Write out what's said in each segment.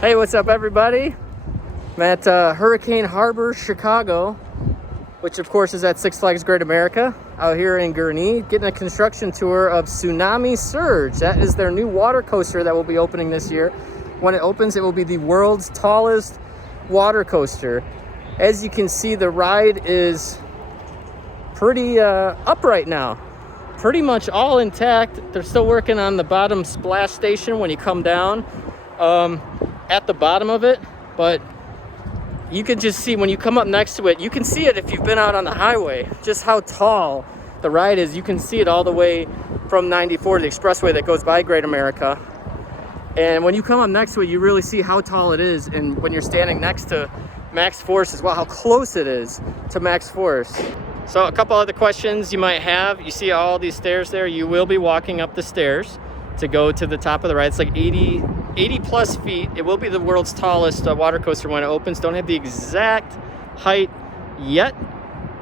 Hey, what's up everybody? I'm at Hurricane Harbor, Chicago, which of course is at Six Flags Great America, out here in Gurnee, getting a construction tour of Tsunami Surge. That is their new water coaster that will be opening this year. When it opens, it will be the world's tallest water coaster. As you can see, the ride is pretty up right now. Pretty much all intact. They're still working on the bottom splash station when you come down at the bottom of it, but you can just see when you come up next to it, you can see it if you've been out on the highway, just how tall the ride is. You can see it all the way from 94, the expressway that goes by Great America. And when you come up next to it, you really see how tall it is. And when you're standing next to max force as well, how close it is to max force. So a couple other questions you might have. You see all these stairs there. You will be walking up the stairs to go to the top of the ride. It's like 80 plus feet. It will be the world's tallest water coaster when it opens. Don't have the exact height yet.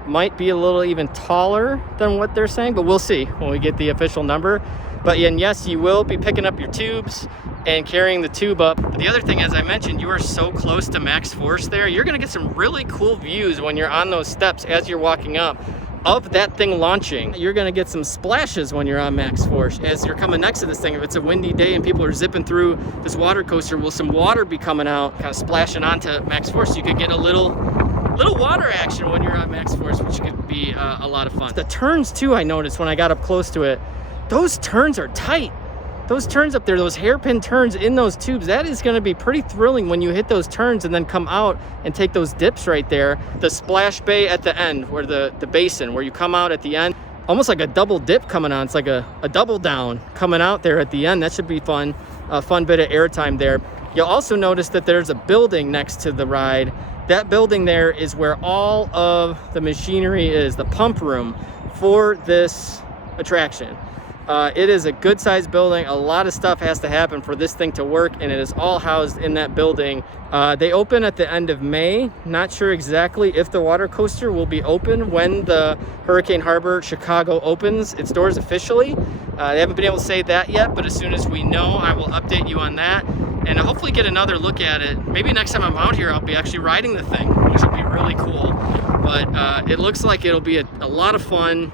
Might be a little even taller than what they're saying, but we'll see when we get the official number. But and yes, you will be picking up your tubes and carrying the tube up. But the other thing, as I mentioned, you are so close to max force there. You're gonna get some really cool views when you're on those steps as you're walking up of that thing launching. You're gonna get some splashes when you're on max force as you're coming next to this thing. If it's a windy day and people are zipping through this water coaster, will some water be coming out, kind of splashing onto max force? You could get a little water action when you're on max force, which could be a lot of fun. The turns too, I noticed when I got up close to it, those turns are tight. Those turns up there, those hairpin turns in those tubes, that is gonna be pretty thrilling when you hit those turns and then come out and take those dips right there. The splash bay at the end, where the basin, where you come out at the end, almost like a double dip coming on. It's like a double down coming out there at the end. That should be fun, a fun bit of airtime there. You'll also notice that there's a building next to the ride. That building there is where all of the machinery is, the pump room for this attraction. It is a good sized building. A lot of stuff has to happen for this thing to work, and it is all housed in that building. They open at the end of May. Not sure exactly if the water coaster will be open when the Hurricane Harbor Chicago opens its doors officially. They haven't been able to say that yet, but as soon as we know, I will update you on that and hopefully get another look at it. Maybe next time I'm out here, I'll be actually riding the thing, which will be really cool. But it looks like it'll be a lot of fun.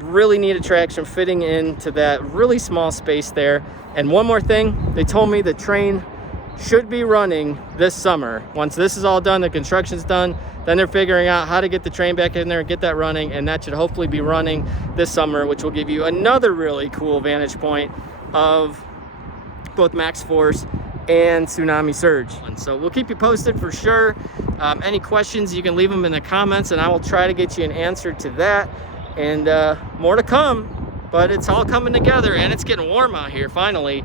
Really neat attraction fitting into that really small space there. And one more thing, they told me the train should be running this summer. Once this is all done, the construction's done, then they're figuring out how to get the train back in there and get that running, and that should hopefully be running this summer, which will give you another really cool vantage point of both max force and Tsunami Surge. And so we'll keep you posted for sure. Any questions, you can leave them in the comments and I will try to get you an answer to that. And more to come, but it's all coming together and it's getting warm out here finally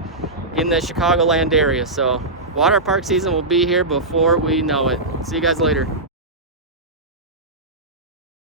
in the Chicagoland area. So water park season will be here before we know it. See you guys later.